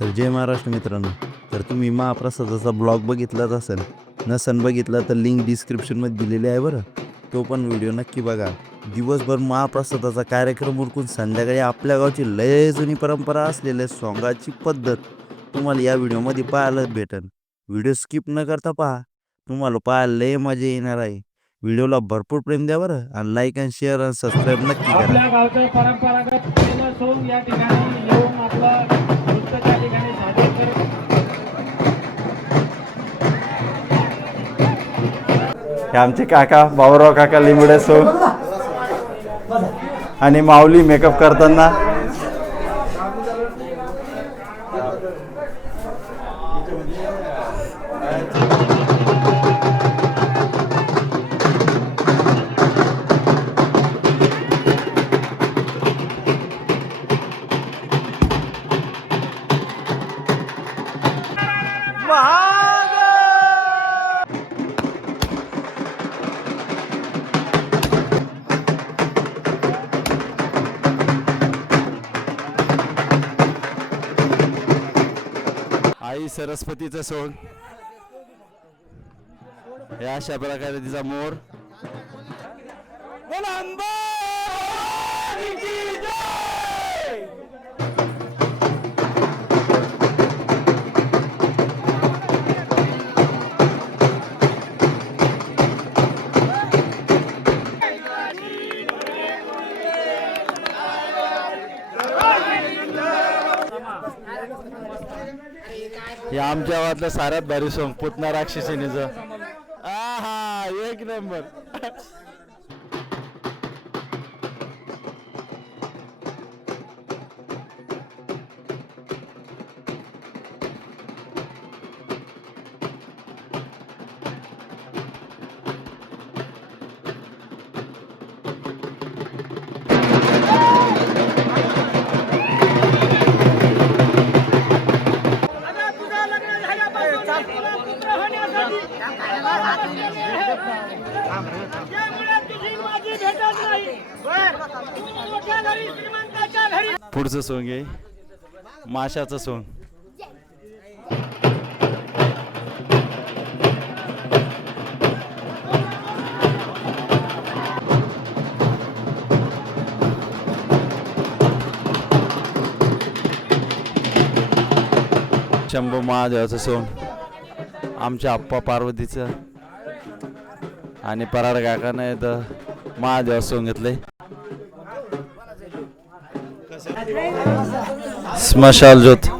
तर जय महाराष्ट्र मित्रांनो. तर तुम्ही महाप्रसादाचा ब्लॉग बघितलाच असेल नसन बघितला तर लिंक डिस्क्रिप्शनमध्ये दिलेली आहे बरं. तो पण व्हिडिओ नक्की बघा. दिवसभर महाप्रसादाचा कार्यक्रम उरकून संध्याकाळी आपल्या गावची लय जुनी परंपरा असलेल्या सोंगाची पद्धत तुम्हाला या व्हिडिओमध्ये पाहायला भेटेल व्हिडिओ स्किप न करता पहा. तुम्हाला पाहायला लय मजा येणार आहे. व्हिडिओला भरपूर प्रेम द्या बरं आणि लाईक आणि शेअर आणि सबस्क्राईब नक्की करा. परंपरागत हे आमचे काका भाऊराव काका लिंबडे सो. आणि माऊली मेकअप करताना. आई सरस्वतीचं सोंग या अशा प्रकारे तिचा मोर. हे आमच्या गावातलं साऱ्यात भारी सोंग पुतना राक्षसिनीचं आहा एक नंबर. पुढचं सोंग आहे. माशाचं सोंग शंभू महादेवाचं सोंग आमच्या आप्पा पार्वतीचं. आणि पराड काकाने तर महादेव सोंग घेतले स्मशाल ज्योत.